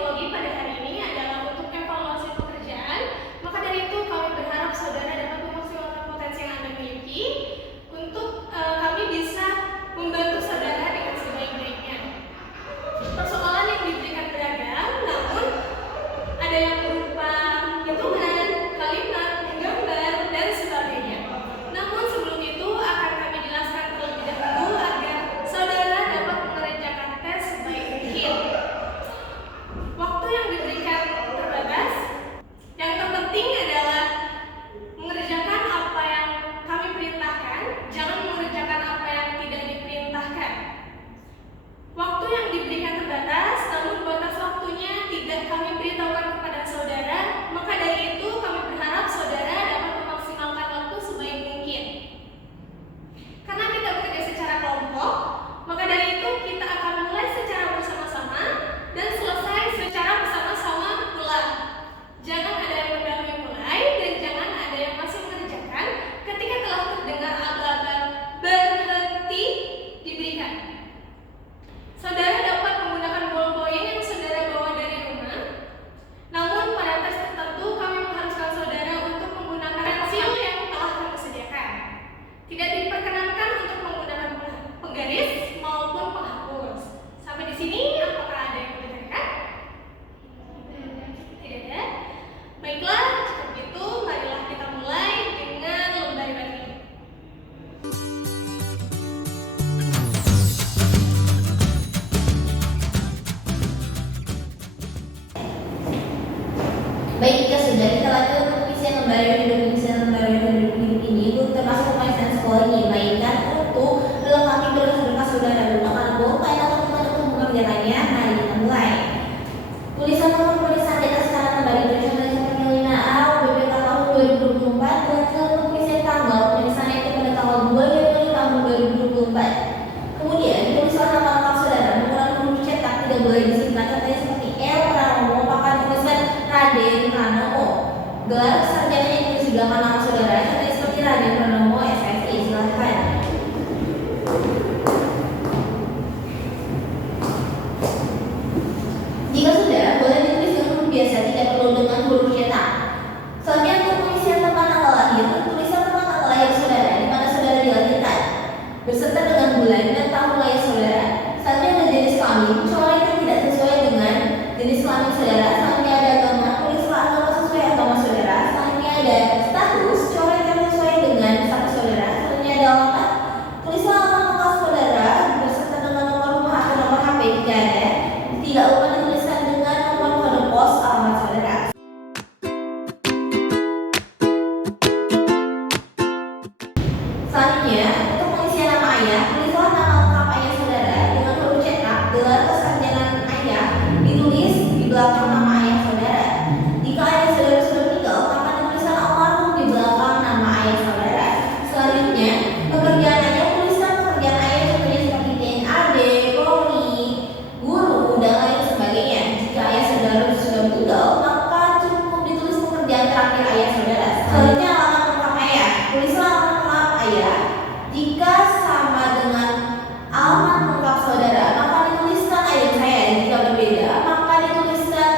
psikologi pada hari ini adalah untuk evaluasi pekerjaan. Maka dari itu kami berharap saudara dapat memaksimalkan potensi yang Anda miliki untuk kami bisa membantu saudara dengan sebaik-baiknya. Persoalan yang diberikan beragam, namun ada yang berupa hitungan, kalimat, gambar, dan sebagainya. Namun sebelum itu akan kami jelaskan terlebih dahulu agar saudara dapat mengerjakan tes sebaik mungkin. Waktu yang diberikan terbatas. Yang terpenting adalah mengerjakan apa yang kami perintahkan, jangan mengerjakan apa yang tidak diperintahkan. Waktu yang diberikan terbatas, namun batas waktunya tidak kami beritahukan kepada saudara, maka dari itu kami berharap saudara dapat memaksimalkan waktu sebaik mungkin. Karena kita bekerja secara kelompok, maka dari itu kita akan mulai secara bersama-sama dan selesai secara bersama-sama pula. Jangan ada yang mendahului mulai dan jangan ada yang masih mengerjakan ketika telah terdengar aba-aba berhenti diberikan. Saudara dapat menggunakan ballpoint yang saudara bawa dari rumah. Namun pada tes tertentu kami mengharuskan saudara untuk menggunakan pensil yang telah kami sediakan. Tidak diperkenankan untuk menggunakan penggaris maupun penghapus. Sampai di sini apakah ada yang mau ditanyakan? Tidak ada? Baiklah, jika begitu marilah kita mulai dengan lembar ini. Baik, jika sudah kita lanjut ke pengisian lembar ini untuk termasuk pemeriksaan sekolah ini, melainkan untuk melengkapi berkas-berkas saudara menggunakan bolpen atau teman untuk mengerjakannya. Mari kita mulai. Tulisan nomor pemeriksaan di atas kanan lembar itu contohnya seperti 5A UBPK tahun 2024 dan seluruh pengisian tanggal pemeriksaan itu pada tanggal 2 Januari tahun 2024. Kemudian tulisan nama lengkap saudara menggunakan huruf cetak tidak boleh disingkat, contohnya seperti L Pranowo, maka tulisan Raden Pranowo. Gelar sarjana yang ditulis di belakang nama saudara, contohnya seperti Raden Pranowo SSI. Silahkan. Jika sudah, boleh ditulis dengan huruf biasa, tidak perlu dengan huruf cetak. Selanjutnya untuk pengisian tempat tanggal lahir, tulisan tempat tanggal lahir saudara di mana saudara dilahirkan, beserta dengan bulan dan tahun lahir saudara. Selanjutnya ada jenis kelamin, coret yang tidak sesuai dengan jenis kelamin saudara. Selanjutnya ada agama, tulislah agama sesuai agama saudara. Selanjutnya ada status, coret yang sesuai dengan status saudara. Selanjutnya ada alamat, tulislah alamat lengkap saudara beserta dengan nomor rumah atau nomor HP jika ada. Tidak lupa dituliskan dengan nomor kode pos alamat saudara. Selanjutnya, untuk pengisian nama ayah, tulislah nama lengkap ayah saudara dengan huruf cetak. Gelar kesarjanaan ayah ditulis di belakang nama ayah saudara. Jika ayah saudara sudah meninggal, maka dituliskan almarhum di belakang nama ayah saudara. Selanjutnya, pekerjaan ayah, tuliskan pekerjaan ayah contohnya seperti TNAD, Polri, guru, dan lain sebagainya. Jika ayah saudara sudah meninggal, maka cukup ditulis pekerjaan terakhir ayah saudara. Selanjutnya, alamat lengkap ayah, tulislah alamat lengkap ayah. Jika sama dengan alamat lengkap saudara, maka dituliskan ayah saya. Jika berbeda, maka dituliskan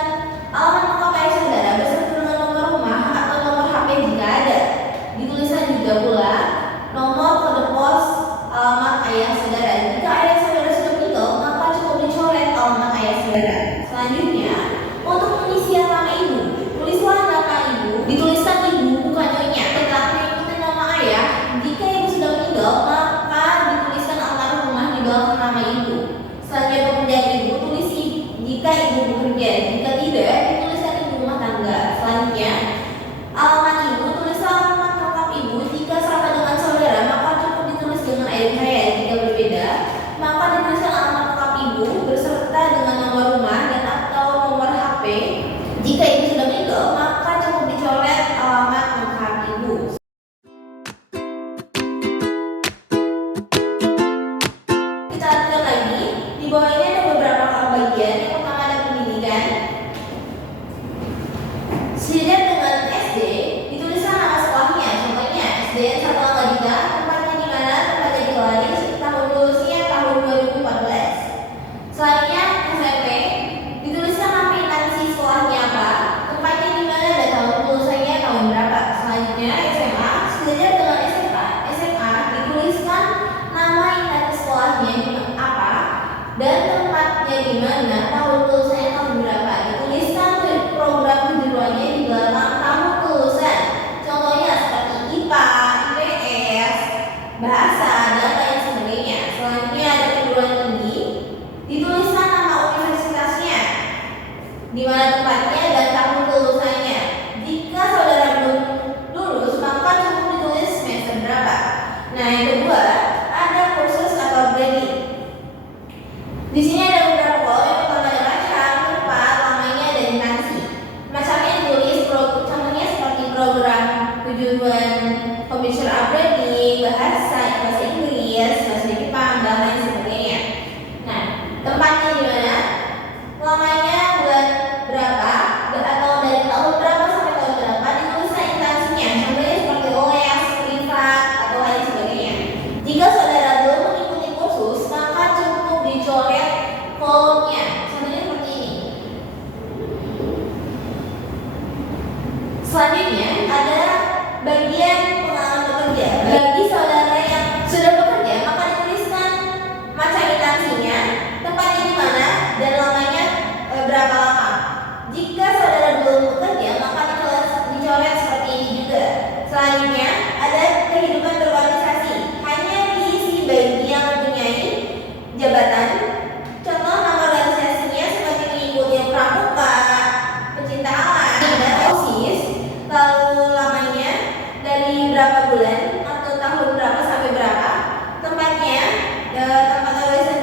di mana tempatnya dan tahun kelulusannya. Jika saudara belum lulus, maka cukup ditulis semester berapa. Nah, yang kedua, ada kursus atau upgrading. Di sini ada beberapa kolom. Yang pertama ada macam, tempat, lamanya, dan instansi. Macamnya ditulis, contohnya seperti program tujuan computer upgrading, bahasa Inggris, bahasa Jepang, dan lain sebagainya. Nah, tempatnya di mana? Lamanya bulan berapa atau dari tahun berapa sampai tahun berapa, dituliskan instansinya. Contohnya seperti OS, privat, atau lain sebagainya. Jika saudara belum mengikuti kursus, maka cukup dicoret kolomnya. Contohnya seperti ini. Selanjutnya ada bagian pengalaman bekerja. Bagi saudara yang sudah bekerja, maka dituliskan macam instansinya, tempatnya di mana, dan lamanya berapa lama. Jika saudara belum bekerja, maka dicoret seperti ini juga. Selanjutnya ada kehidupan berorganisasi. Hanya diisi bagi yang mempunyai jabatan. Contoh nama organisasinya seperti mengikuti pramuka, pecinta alam, dan OSIS. Lalu lamanya dari berapa bulan atau tahun berapa sampai berapa. Tempatnya, tempat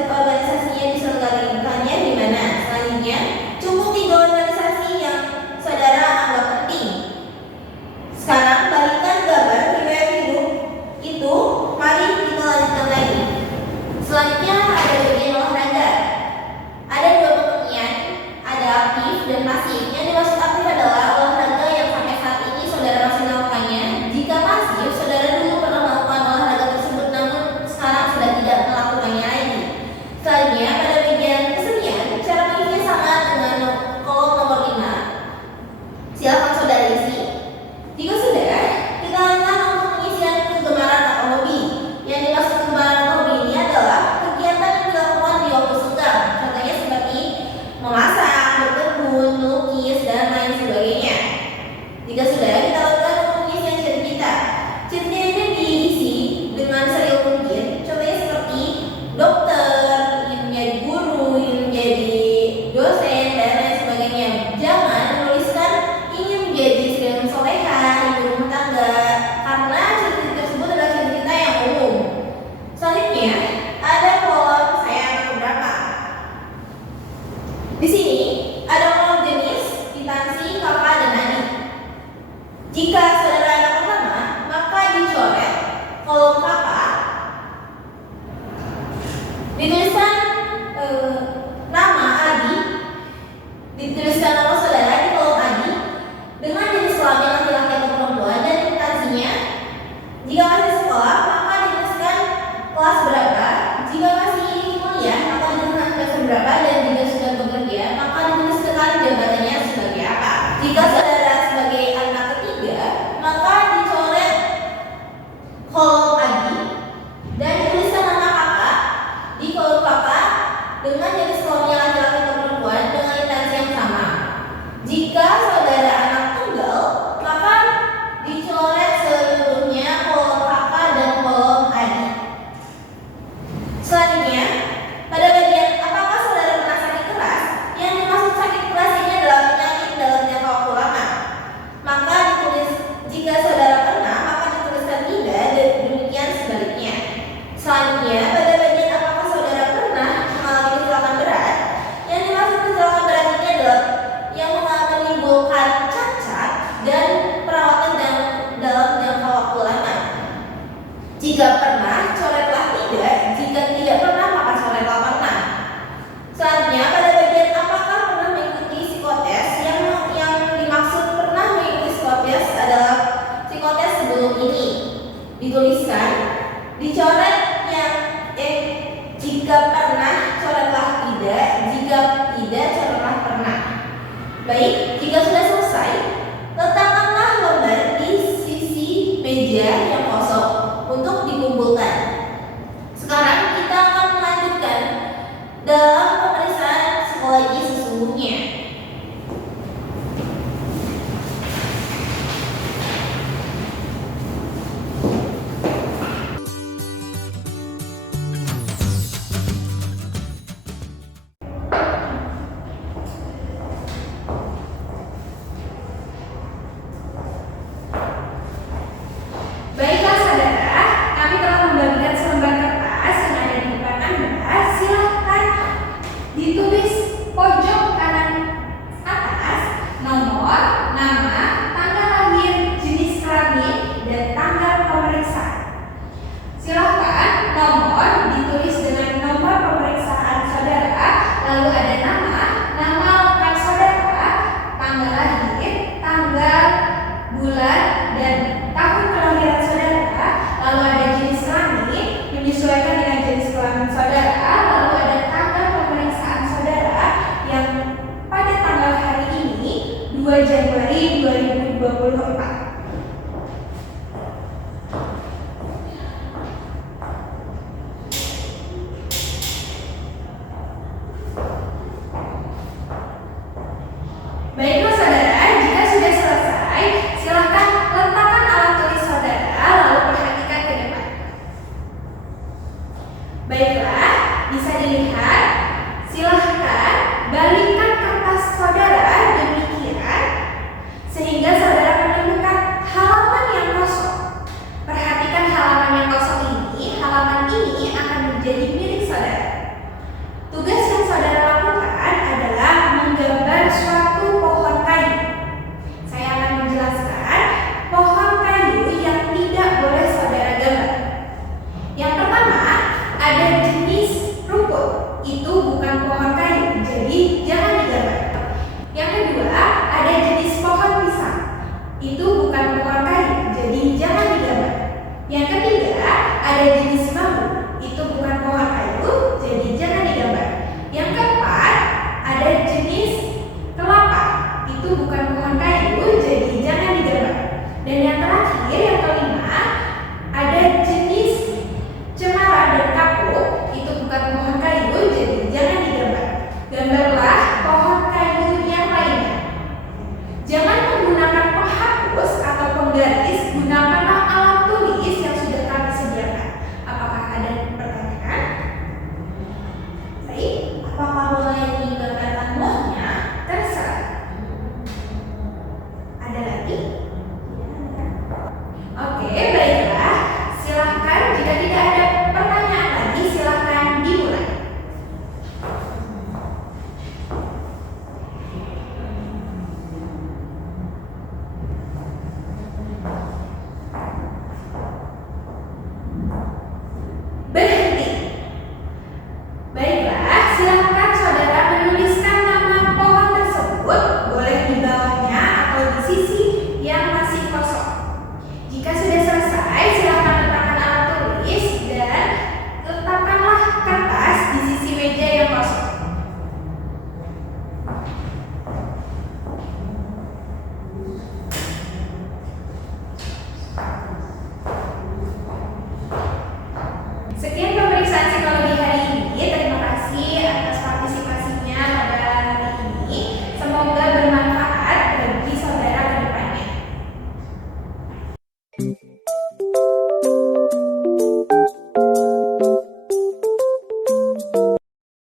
organisasinya diselenggarakannya di mana. Selanjutnya cukup 3 organisasi yang saudara anggap penting. Sekarang balikan gambar riwayat hidup itu. Mari kita lanjutkan lagi. Selanjutnya ada bagian olahraga. Ada 2 pengertian, ada aktif dan pasif. Yang dimaksud aktif adalah olahraga yang sampai saat ini saudara masih melakukannya. Jika pasif, saudara dulu pernah melakukan olahraga tersebut namun sekarang sudah tidak melakukannya lagi. Selanjutnya pada bagian kesenian, cara mengisinya sama dengan kolom nomor 5. Silakan saudara isi. Jika sudah, kita lanjutkan untuk pengisian kegemaran atau hobi. Yang dimaksud kegemaran atau hobi ini adalah kegiatan yang dilakukan di waktu senggang. Contohnya seperti memasak, berkebun, melukis, dan lain sebagainya. Jika sudah, kita lanjutkan untuk pengisian cita-cita. Cita-cita ini diisi dengan serius mungkin. Contohnya seperti dokter, ingin menjadi guru, ingin menjadi dosen, dan lain sebagainya. Jangan menuliskan ingin menjadi istri yang soleha, ibu rumah tangga, karena cita-cita tersebut adalah cita-cita yang umum. Selanjutnya ada kolom saya anak berapa. Di sini ada kolom jenis, instansi, kakak, dan adik. Jika saudara anak pertama, maka dicoret kolom kakak. Dituliskan nama adik, dituliskan nama saudara di kolom adik dengan jenis kelamin laki-laki atau perempuan, dan instansinya. Jika masih sekolah, maka dituliskan kelas berapa. Jika masih kuliah, maka dituliskan semester berapa, dan jika sudah bekerja, maka dituliskan jabatannya sebagai apa. Jika saudara sebagai anak ketiga, maka dicoret kolom adik dan dituliskan nama kakak di kolom kakak dengan jenis kelamin laki-laki atau perempuan dengan instansi yang sama. Jika saudara anak tunggal, maka dicoret seluruhnya kolom kakak dan kolom adik. Selanjutnya, pada bagian apakah saudara pernah sakit keras? Yang dimaksud sakit keras ini adalah penyakit dalam jangka waktu lama. Maka ditulis jika saudara pernah, maka dituliskan tidak, dan demikian sebaliknya. Selanjutnya, pada bagian apakah saudara pernah mengalami kecelakaan berat? Yang dimaksud kecelakaan berat ini adalah yang menimbulkan cacat dan perawatan dalam jangka waktu lama. Jika pernah, coretlah tidak. Jika tidak pernah, maka coretlah pernah. Selanjutnya, pada bagian apakah pernah mengikuti psikotes? Yang dimaksud pernah mengikuti psikotes adalah psikotes sebelum ini. Dituliskan, dicoret yang jika pernah, coretlah tidak. Jika tidak, coretlah pernah. Baik, jika sudah selesai, letakkanlah lembar di sisi meja yang kosong untuk dikumpulkan. Sekarang kita akan melanjutkan dalam pemeriksaan psikologi sesungguhnya. 2 Januari 2024. Baiklah saudara, jika sudah selesai, silahkan letakkan alat tulis saudara lalu perhatikan ke depan. Baiklah, bisa dilihat, silahkan balikkan kertas saudara demikian sehingga saudara menemukan halaman yang kosong. Perhatikan halaman yang kosong ini, halaman ini akan menjadi milik saudara. Tugas yang saudara lakukan adalah menggambar suatu pohon kayu. Saya akan menjelaskan pohon kayu yang tidak boleh saudara gambar. Yang pertama, ada jenis rumput. Itu bukan pohon kayu, jadi jangan digambar. Yang kedua, ada jenis pohon pisang. Itu bukan pohon kayu, jadi jangan digambar. Yang ketiga, ada jenis